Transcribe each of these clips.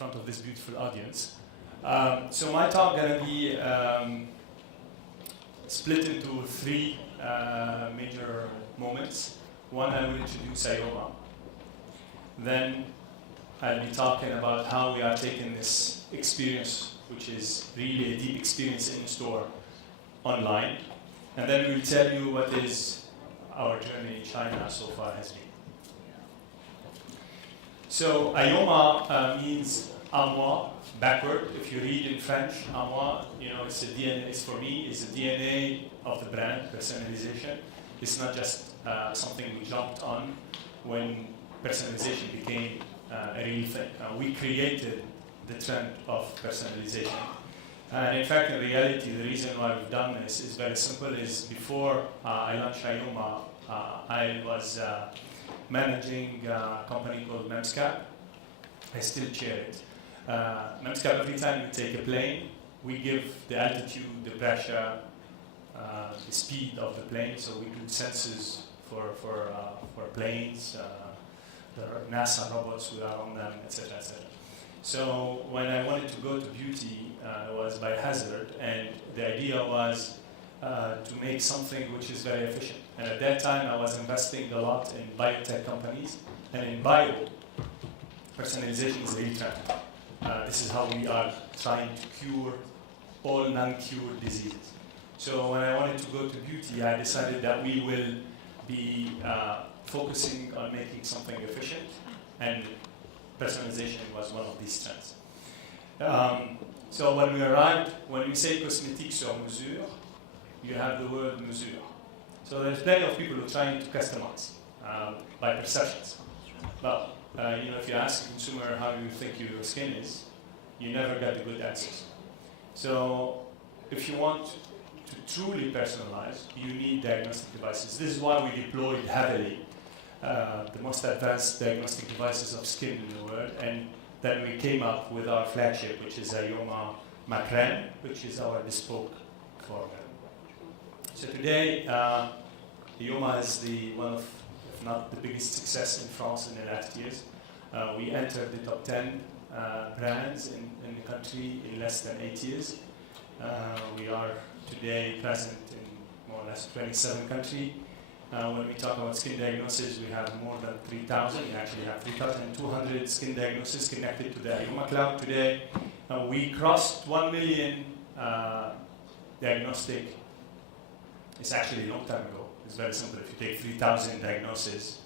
front of this beautiful audience. So my talk is going to be split into three major moments. One, I will introduce IOMA. Then I'll be talking about how we are taking this experience, which is really a deep experience in store, online. And then we'll tell you what is our journey in China so far has been. So IOMA means à moi, backward. If you read in French, à moi, it's a DNA. It's for me, it's the DNA of the brand, personalization. It's not just something we jumped on when personalization became a real thing. We created the trend of personalization. And in fact, in reality, the reason why we've done this is very simple. Is before I launched IOMA, I was managing a company called Memscap. I still chair it. Memscap, every time we take a plane, we give the altitude, the pressure, the speed of the plane. So we do sensors for planes, the NASA robots who are on them, etc., etc. So when I wanted to go to beauty, it was by hazard, and the idea was to make something which is very efficient. And at that time, I was investing a lot in biotech companies, and in bio, personalization is a real trend. This is how we are trying to cure all non-cured diseases. So when I wanted to go to beauty, I decided that we will be focusing on making something efficient, and personalization was one of these trends. So when we arrived, when we say cosmétique sur mesure, you have the word mesure. So there's plenty of people who are trying to customize by perceptions. But if you ask a consumer how do you think your skin is, you never get the good answers. So if you want to truly personalize, you need diagnostic devices. This is why we deployed heavily the most advanced diagnostic devices of skin in the world, and then we came up with our flagship, which is IOMA Macrame, which is our bespoke formula. So today, IOMA is one of, if not the biggest success in France in the last years. We entered the top 10 brands in the country in less than 8 years. We are today present in more or less 27 countries. When we talk about skin diagnosis, we have more than 3,000. We actually have 3,200 skin diagnoses connected to the IOMA cloud today. We crossed 1 million diagnostic. It's actually a long time ago. It's very simple. If you take 3,000 diagnoses,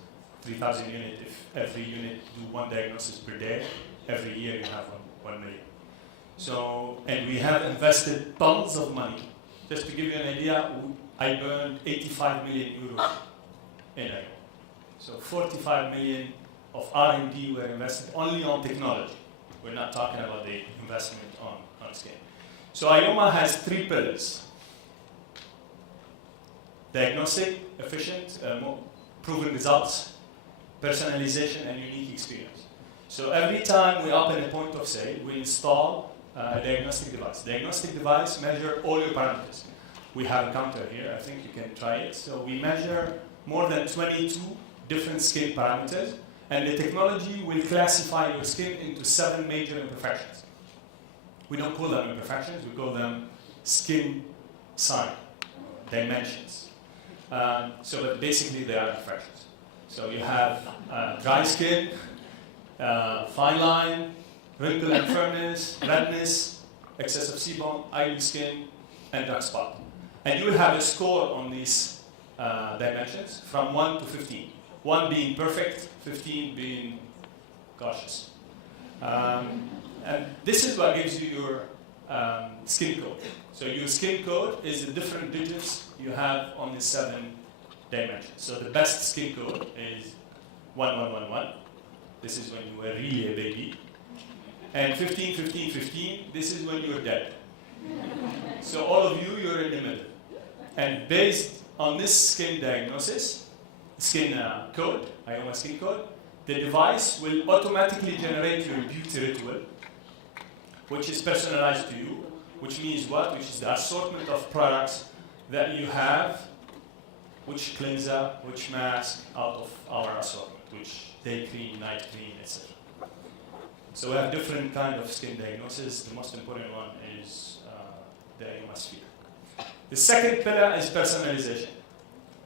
3,000 units, if every unit do one diagnosis per day, every year you have 1 million. So, and we have invested tons of money. Just to give you an idea, I burned 85 million euros in IOMA. So 45 million of R&D were invested only on technology. We're not talking about the investment on skin. So IOMA has three pillars: diagnostic, efficient, proven results, personalization, and unique experience. So every time we open a point of sale, we install a diagnostic device. Diagnostic device measure all your parameters. We have a counter here. I think you can try it. So we measure more than 22 different skin parameters, and the technology will classify your skin into 7 major imperfections. We don't call them imperfections. We call them skin sign, dimensions. But basically they are imperfections. So you have dry skin, fine line, wrinkle and firmness, redness, excess of sebum, oily skin, and dark spot. And you will have a score on these dimensions from 1 to 15. 1 being perfect, 15 being cautious. And this is what gives you your skin code. So your skin code is the different digits you have on the 7 dimensions. So the best skin code is 1111. This is when you were really a baby. And 15, 15, 15, this is when you're dead. So all of you, you're in the middle. And based on this skin diagnosis, skin code, IOMA skin code, the device will automatically generate your beauty ritual, which is personalized to you, which means what? Which is the assortment of products that you have, which cleanser, which mask out of our assortment, which day cream, night cream, etc. So we have different kind of skin diagnosis. The most important one is the IOMA sphere. The second pillar is personalization.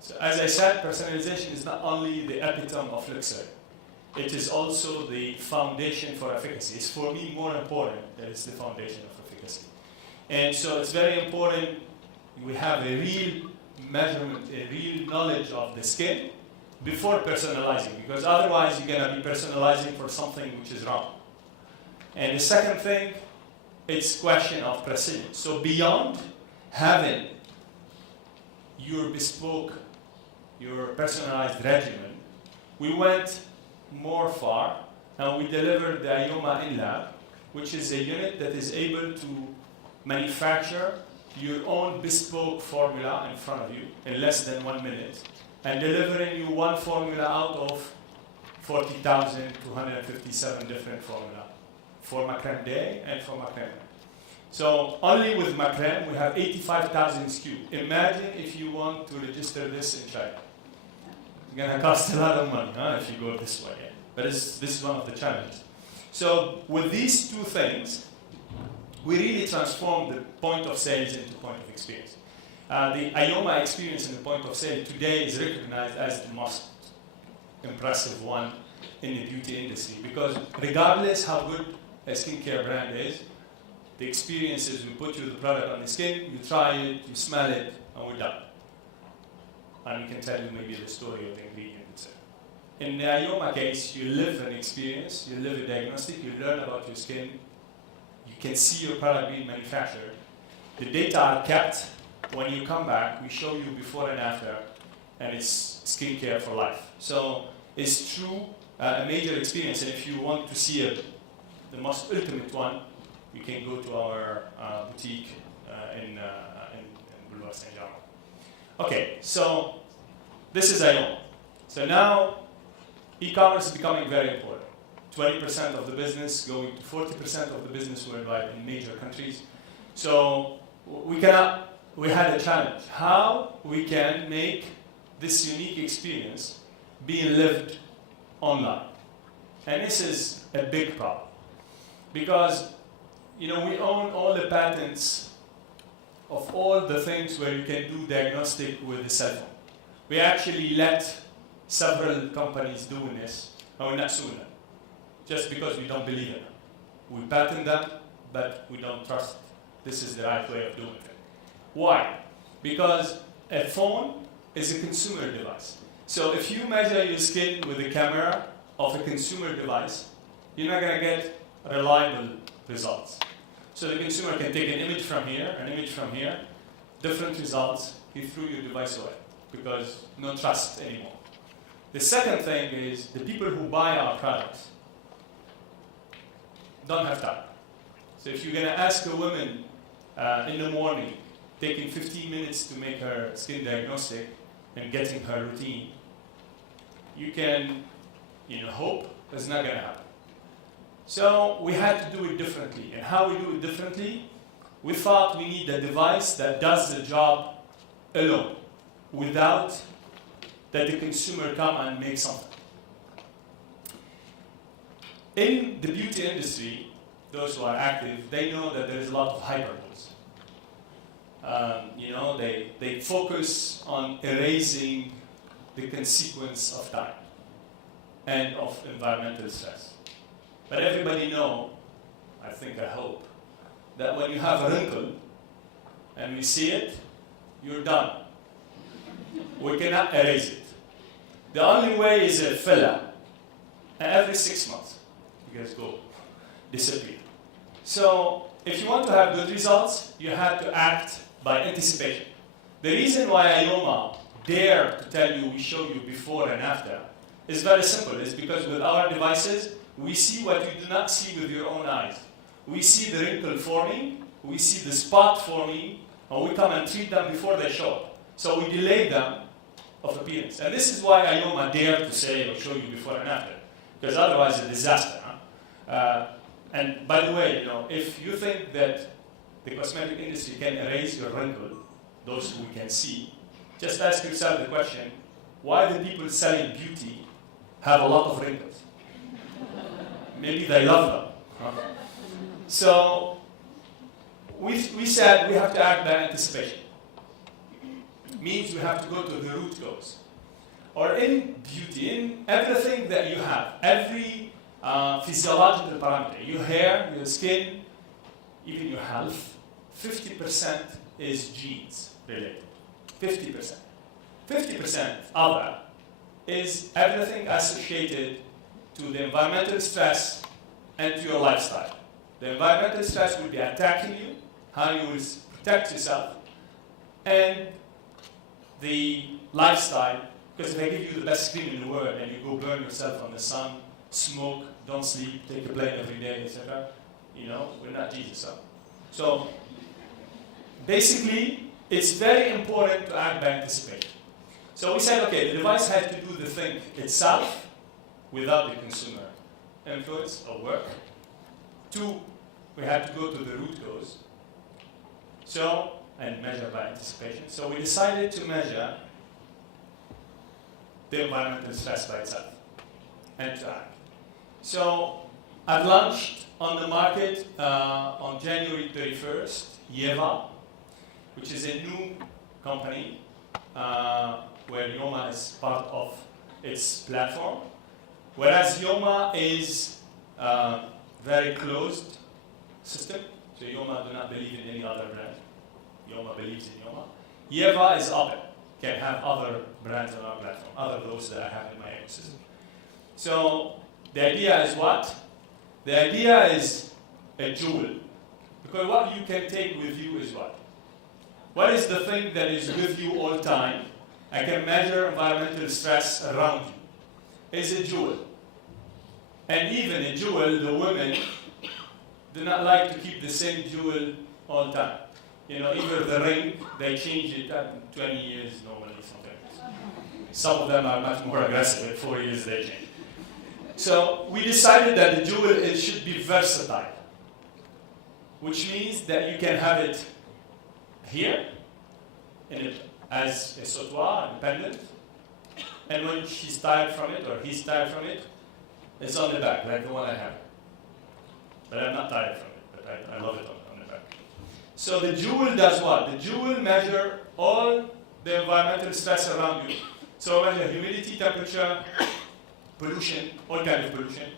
So as I said, personalization is not only the epitome of luxury. It is also the foundation for efficacy. It's for me more important that it's the foundation of efficacy. And so it's very important we have a real measurement, a real knowledge of the skin before personalizing, because otherwise you're going to be personalizing for something which is wrong. And the second thing, it's question of precision. So beyond having your bespoke, your personalized regimen, we went more far and we delivered the IOMA in-lab, which is a unit that is able to manufacture your own bespoke formula in front of you in less than 1 minute and delivering you one formula out of 40,257 different formula for Macrame Day and for Macrame. So only with Macrame we have 85,000 SKU. Imagine if you want to register this in China. It's going to cost a lot of money if you go this way. But this is one of the challenges. So with these two things, we really transformed the point of sales into point of experience. The IOMA experience in the point of sale today is recognized as the most impressive one in the beauty industry, because regardless how good a skincare brand is, the experience is we put you the product on the skin, you try it, you smell it, and we're done. And we can tell you maybe the story of the ingredient itself. In the IOMA case, you live an experience, you live a diagnostic, you learn about your skin, you can see your product being manufactured. The data are kept. When you come back, we show you before and after, and it's skincare for life. So it's true, a major experience, and if you want to see the most ultimate one, you can go to our boutique in Boulevard Saint-Germain. Okay, so this is IOMA. So now, e-commerce is becoming very important. 20% of the business going to 40% of the business worldwide in major countries. So we had a challenge. How we can make this unique experience being lived online. And this is a big problem. Because we own all the patents of all the things where you can do diagnostic with a cell phone. We actually let several companies doing this, and we're not suing them, just because we don't believe in them. We patent them, but we don't trust this is the right way of doing it. Why? Because a phone is a consumer device. So if you measure your skin with a camera of a consumer device, you're not going to get reliable results. So the consumer can take an image from here, an image from here, different results, he threw your device away because no trust anymore. The second thing is the people who buy our products don't have time. So if you're going to ask a woman in the morning, taking 15 minutes to make her skin diagnostic and getting her routine, you can hope it's not going to happen. So we had to do it differently. And how we do it differently? We thought we need a device that does the job alone, without that the consumer come and make something. In the beauty industry, those who are active, they know that there is a lot of hyperboles. They focus on erasing the consequence of time and of environmental stress. But everybody know, I hope, that when you have a wrinkle and we see it, you're done. We cannot erase it. The only way is a filler. And every 6 months, you guys go disappear. So if you want to have good results, you have to act by anticipation. The reason why IOMA dare to tell you, we show you before and after, is very simple. It's because with our devices, we see what you do not see with your own eyes. We see the wrinkle forming, we see the spot forming, and we come and treat them before they show up. So we delay them of appearance. And this is why IOMA dare to say or show you before and after, because otherwise it's a disaster. And by the way, if you think that the cosmetic industry can erase your wrinkle, those who can see, just ask yourself the question, why do people selling beauty have a lot of wrinkles? Maybe they love them. Okay. So we said we have to act by anticipation. Means we have to go to the root cause. Or in beauty, in everything that you have, every physiological parameter, your hair, your skin, even your health, 50% is genes related. 50%. 50% of that is everything associated to the environmental stress and to your lifestyle. The environmental stress will be attacking you, how you will protect yourself, and the lifestyle, because if I give you the best skin in the world and you go burn yourself on the sun, smoke, don't sleep, take a plane every day, etc., we're not Jesus. So basically, it's very important to act by anticipation. So we said, okay, the device has to do the thing itself without the consumer influence or work. 2, we have to go to the root cause. And measure by anticipation. So we decided to measure the environmental stress by itself and to act. So I've launched on the market on January 31st, IOMA, which is a new company where IOMA is part of its platform. Whereas IOMA is a very closed system, so IOMA do not believe in any other brand. IOMA believes in IOMA. IOMA is open, can have other brands on our platform, other those that I have in my ecosystem. So the idea is what? The idea is a jewel. Because what you can take with you is what? What is the thing that is with you all the time? I can measure environmental stress around you. It's a jewel. And even a jewel, the women do not like to keep the same jewel all the time. Either the ring, they change it every 20 years normally, something. Some of them are much more aggressive. At 4 years they change. So we decided that the jewel should be versatile, which means that you can have it here, as a sautoir, independent, and when she's tired from it, or he's tired from it, it's on the back, like the one I have. But I'm not tired from it, but I love it on the back. So the jewel does what? The jewel measures all the environmental stress around you. So measure humidity, temperature, pollution, all kinds of pollution,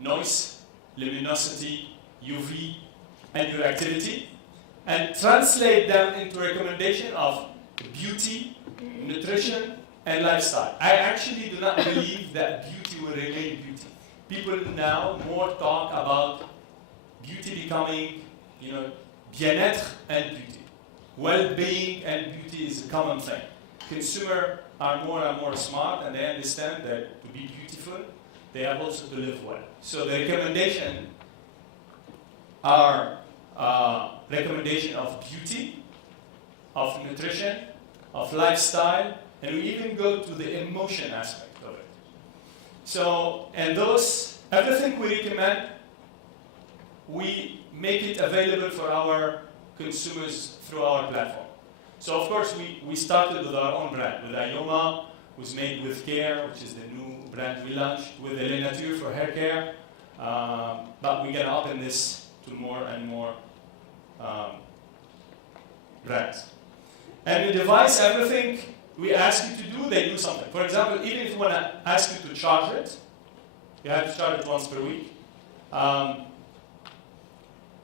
noise, luminosity, UV, and your activity, and translate them into recommendation of beauty, nutrition, and lifestyle. I actually do not believe that beauty will remain beauty. People now more talk about beauty becoming, bien-être and beauty. Well-being and beauty is a common thing. Consumers are more and more smart, and they understand that to be beautiful, they have also to live well. So the recommendation are recommendation of beauty, of nutrition, of lifestyle, and we even go to the emotion aspect of it. So, and those, everything we recommend, we make it available for our consumers through our platform. So of course, we started with our own brand, with IOMA, who's made with care, which is the new brand we launched, with Le Nature for hair care, but we're gonna open this to more and more brands. And the device, everything we ask you to do, they do something. For example, even if we want to ask you to charge it, you have to charge it once per week.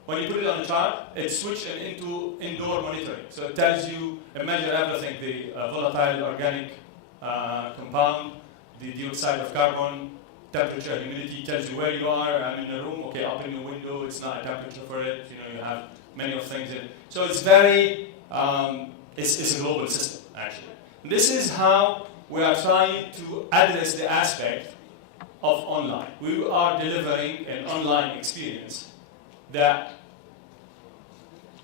When you put it on the charge, it switches into indoor monitoring. So it tells you, it measures everything, the volatile organic compound, the dioxide of carbon, temperature, humidity, tells you where you are. I'm in a room, okay, open your window, it's not a temperature for it, you have many of things in it. So it's very, it's a global system, actually. And this is how we are trying to address the aspect of online. We are delivering an online experience that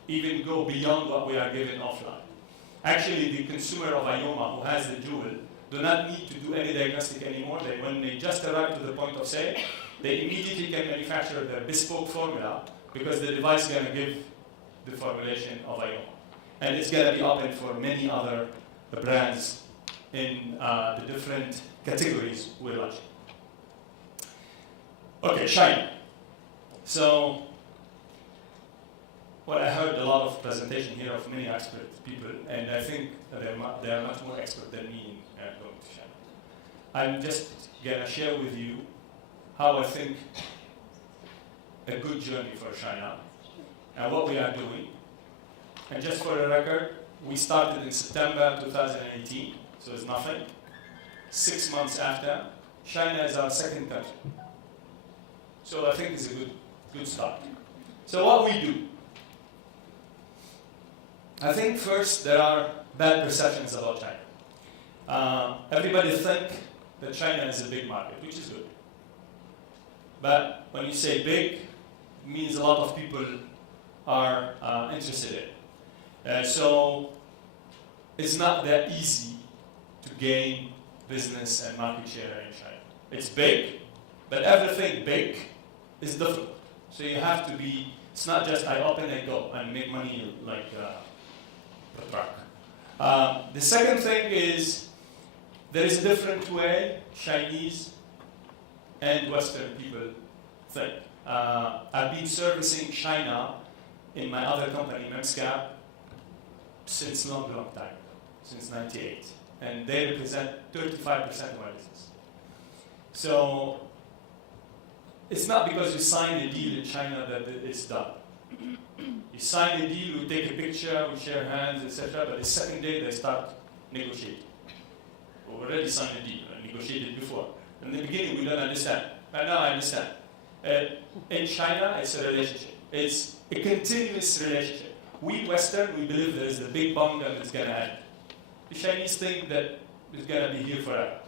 even go beyond what we are given offline. Actually, the consumer of IOMA who has the jewel do not need to do any diagnostic anymore. When they just arrive to the point of sale, they immediately can manufacture their bespoke formula because the device is going to give the formulation of IOMA. And it's going to be open for many other brands in the different categories we're launching. Okay, shine. So, well, I heard a lot of presentation here of many expert people, and I think they are much more expert than me in going to China. I'm just gonna share with you how I think a good journey for China and what we are doing. And just for the record, we started in September 2018, so it's nothing. 6 months after, China is our second country. So I think it's a good start. So what we do? I think first there are bad perceptions about China. Everybody think that China is a big market, which is good. But when you say big, it means a lot of people are interested in it. So it's not that easy to gain business and market share in China. It's big, but everything big is different. So you have to be, it's not just I open and go and make money like per truck. The second thing is there is a different way Chinese and Western people think. I've been servicing China in my other company, Memscap, since long time, since '98. And they represent 35% of my business. So it's not because you sign a deal in China that it's done. You sign a deal, we take a picture, we share hands, etc. But the second day they start negotiating. We already signed a deal and negotiated before. In the beginning we don't understand. But now I understand. In China, it's a relationship. It's a continuous relationship. We Western, we believe there is a big bang and it's going to end. The Chinese think that it's going to be here forever.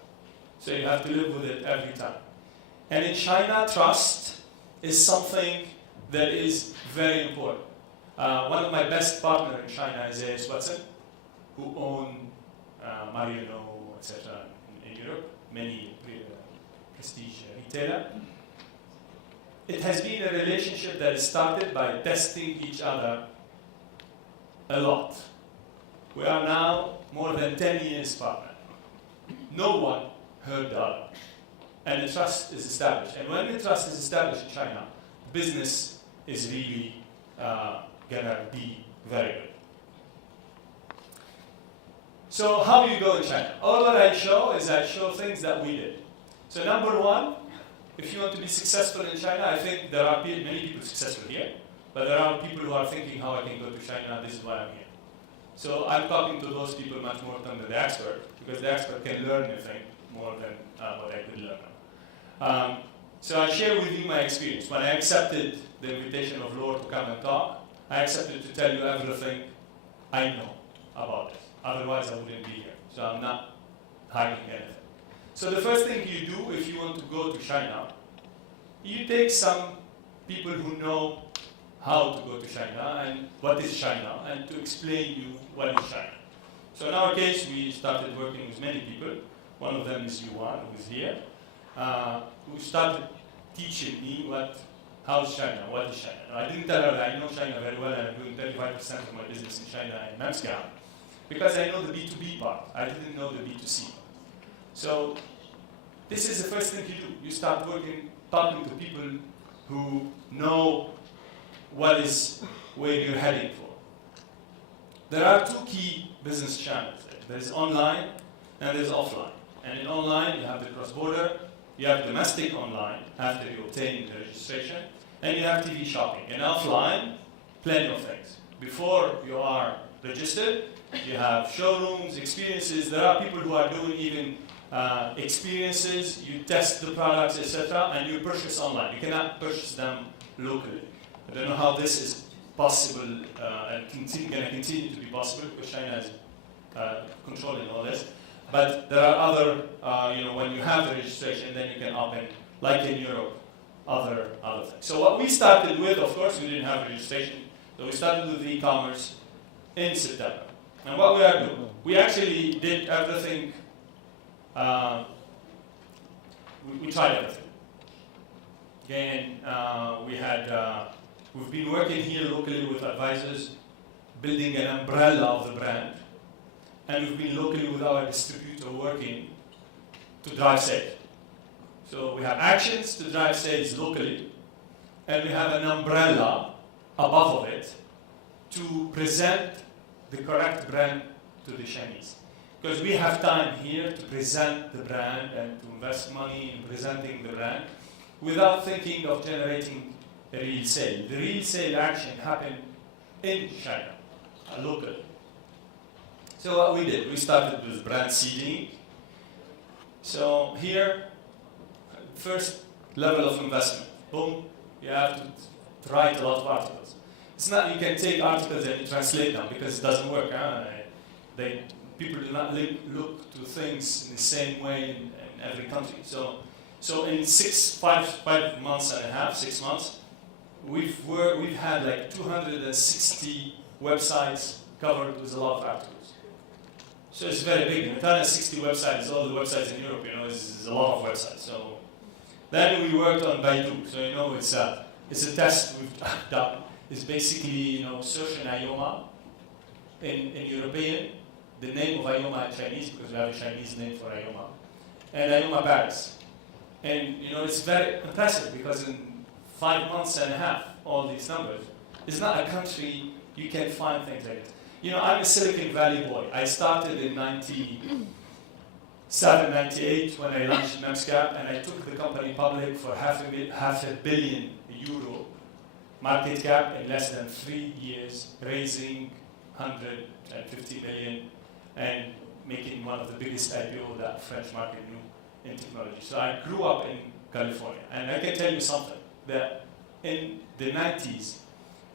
So you have to live with it every time. And in China, trust is something that is very important. One of my best partners in China is A.S. Watson, who own Marino, etc. in Europe, many prestige retailer. It has been a relationship that is started by testing each other a lot. We are now more than 10 years partner. No one heard the other. And the trust is established. And when the trust is established in China, business is really gonna be very good. So how do you go in China? All that I show is I show things that we did. So number one, if you want to be successful in China, I think there are many people successful here, but there are people who are thinking how I can go to China, this is why I'm here. So I'm talking to those people much more than the expert, because the expert can learn, I think, more than what I could learn. So I share with you my experience. When I accepted the invitation of Lord to come and talk, I accepted to tell you everything I know about it. Otherwise, I wouldn't be here. So I'm not hiding anything. So the first thing you do if you want to go to China, you take some people who know how to go to China and what is China, and to explain you what is China. So in our case, we started working with many people. One of them is Yuan, who is here, who started teaching me how is China, what is China. Now, I didn't tell her that I know China very well, and I'm doing 35% of my business in China in Memscap, because I know the B2B part. I didn't know the B2C part. So this is the first thing you do. You start talking to people who know what is where you're heading for. There are two key business channels. There's online and there's offline. And in online, you have the cross-border, you have domestic online after you obtain the registration, and you have TV shopping. And offline, plenty of things. Before you are registered, you have showrooms, experiences. There are people who are doing even experiences. You test the products, etc., and you purchase online. You cannot purchase them locally. I don't know how this is possible and going to continue to be possible, because China is controlling all this. But there are other, when you have the registration, then you can open, like in Europe, other things. So what we started with, of course, we didn't have registration. So we started with e-commerce in September. And what we are doing, we actually did everything. We tried everything. Again, we've been working here locally with advisors, building an umbrella of the brand. And we've been locally with our distributor working to drive sales. So we have actions to drive sales locally. and we have an umbrella above of it to present the correct brand to the Chinese. Because we have time here to present the brand and to invest money in presenting the brand without thinking of generating a real sale. The real sale action happened in China, locally. So what we did, we started with brand seeding. So here, first level of investment. Boom, you have to write a lot of articles. It's not you can take articles and you translate them because it doesn't work. People do not look to things in the same way in every country. So in 5 months and a half, 6 months, we've had like 260 websites covered with a lot of articles. So it's very big. In 260 websites, all the websites in Europe, is a lot of websites. So then we worked on Baidu. So it's a test we've done. It's basically search in IOMA in European. The name of IOMA in Chinese, because we have a Chinese name for IOMA, and IOMA Paris. And it's very impressive because in 5 months and a half, all these numbers, it's not a country you can find things like this. I'm a Silicon Valley boy. I started in 97, 98 when I launched Memscap, and I took the company public for half a billion euro market cap in less than 3 years, raising 150 million and making one of the biggest IPO that French market knew in technology. So I grew up in California, and I can tell you something, that in the 90s,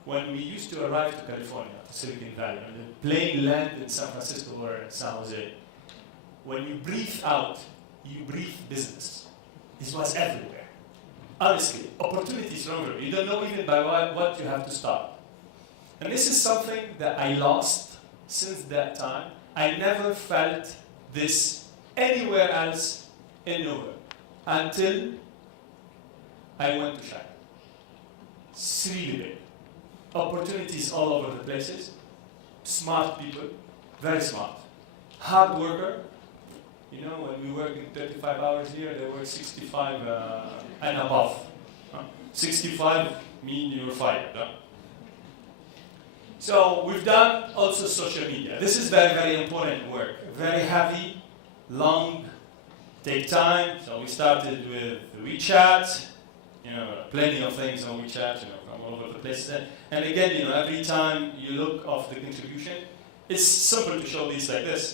when we used to arrive to California, to Silicon Valley, and the plane landed in San Francisco or in San Jose, when you breathe out, you breathe business. This was everywhere. Honestly, opportunities are everywhere. You don't know even by what you have to start. And this is something that I lost since that time. I never felt this anywhere else in nowhere until I went to China. It's really big. Opportunities all over the places. Smart people, very smart. Hard worker. When we work in 35 hours here, they work 65 and above. 65 mean you're fired. So we've done also social media. This is very, very important work. Very heavy, long, take time. So we started with WeChat, plenty of things on WeChat, from all over the place. And again, every time you look of the contribution, it's simple to show things like this,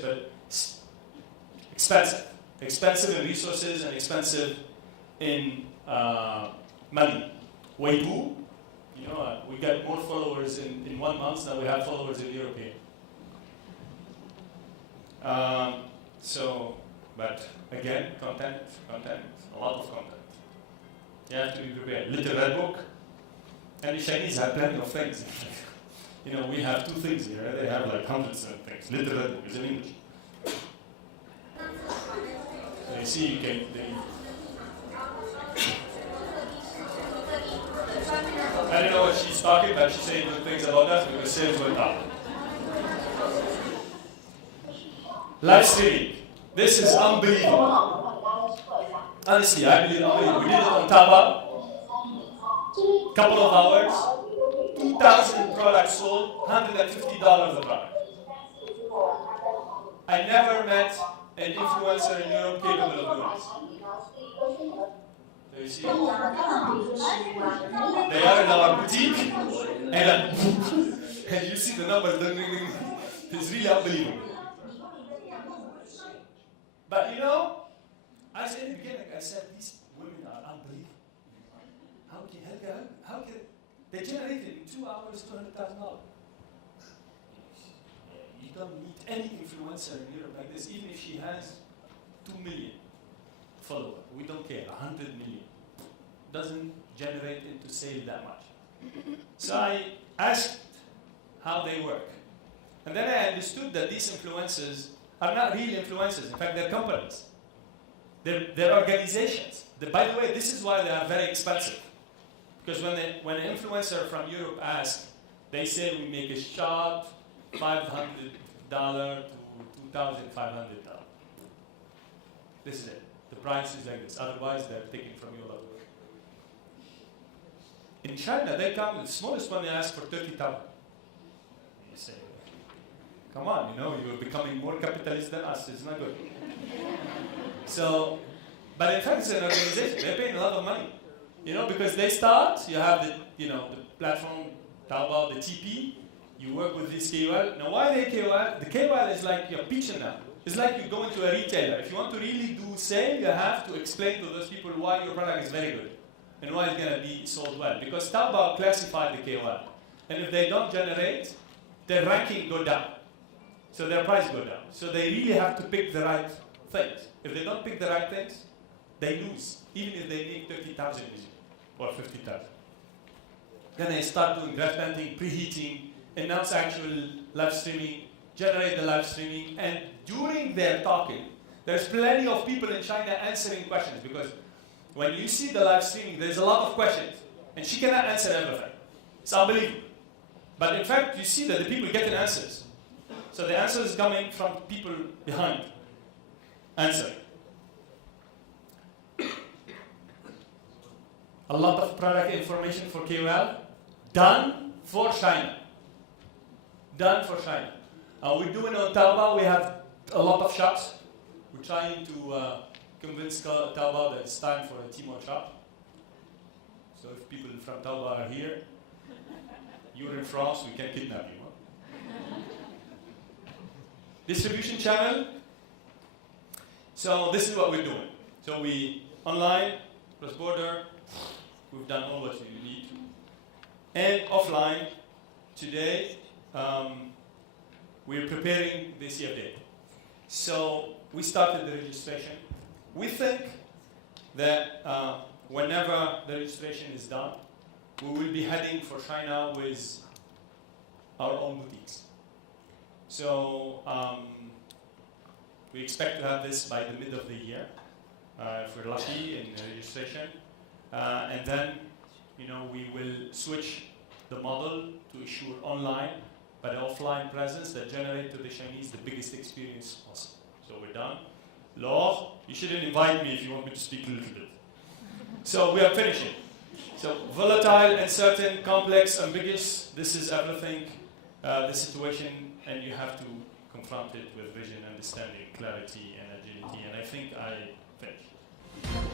but it's expensive. Expensive in resources and expensive in money. Weibo, we got more followers in 1 month than we have followers in Europe. But again, content, a lot of content. You have to be prepared. Little Red Book, and the Chinese have plenty of things. We have 2 things here. They have like hundreds of things. Little Red Book is in English. So you see, I don't know what she's talking about. She's saying good things about us because sales went up. Live streaming. This is unbelievable. Honestly, I believe unbelievable. We did it on Taba. Couple of hours. 2,000 products sold. $150 a product. I never met an influencer in Europe capable of doing this. So you see, they are in our boutique, and you see the numbers. It's really unbelievable. But I said in the beginning, these women are unbelievable. How can they generated in 2 hours $200,000? You don't meet any influencer in Europe like this, even if she has 2 million followers. We don't care, 100 million. Doesn't generate into sale that much. So I asked how they work. And then I understood that these influencers are not real influencers. In fact, they're companies. They're organizations. By the way, this is why they are very expensive. Because when an influencer from Europe asks, they say we make a shot $500 to $2,500. This is it. The price is like this. Otherwise, they're taking from you a lot of work. In China, they come, the smallest one they ask for 30,000. You say, come on, you're becoming more capitalist than us. It's not good. So, but in fact, it's an organization. They're paying a lot of money. Because they start, you have the platform, Taobao, the TP, you work with this KOL. Now, why the KOL? The KOL is like you're pitching them. It's like you go into a retailer. If you want to really do sale, you have to explain to those people why your product is very good and why it's going to be sold well. Because Taobao classified the KOL. And if they don't generate, their ranking go down. So their price go down. So they really have to pick the right things. If they don't pick the right things, they lose, even if they make 30,000 or 50,000. Then they start doing graph painting, preheating, announce actual live streaming, generate the live streaming, and during their talking, there's plenty of people in China answering questions, because when you see the live streaming, there's a lot of questions, and she cannot answer everything. It's unbelievable. But in fact, you see that the people getting answers. So the answer is coming from people behind answering. A lot of product information for KOL, done for China. Done for China. We're doing on Taobao, we have a lot of shops. We're trying to convince Taobao that it's time for a Tmall shop. So if people from Taobao are here, you're in France, we can kidnap you. Huh? Distribution channel. So this is what we're doing. So we online, cross-border, we've done all what you need. And offline, today, we're preparing the CFDA. So we started the registration. We think that whenever the registration is done, we will be heading for China with our own boutiques. So we expect to have this by the mid of the year, if we're lucky in the registration. And then, we will switch the model to issue online, but an offline presence that generates to the Chinese the biggest experience possible. So we're done. Laure, you shouldn't invite me if you want me to speak a little bit. So we are finishing. So volatile, uncertain, complex, ambiguous, this is everything, the situation, and you have to confront it with vision, understanding, clarity, and agility. And I think I finished.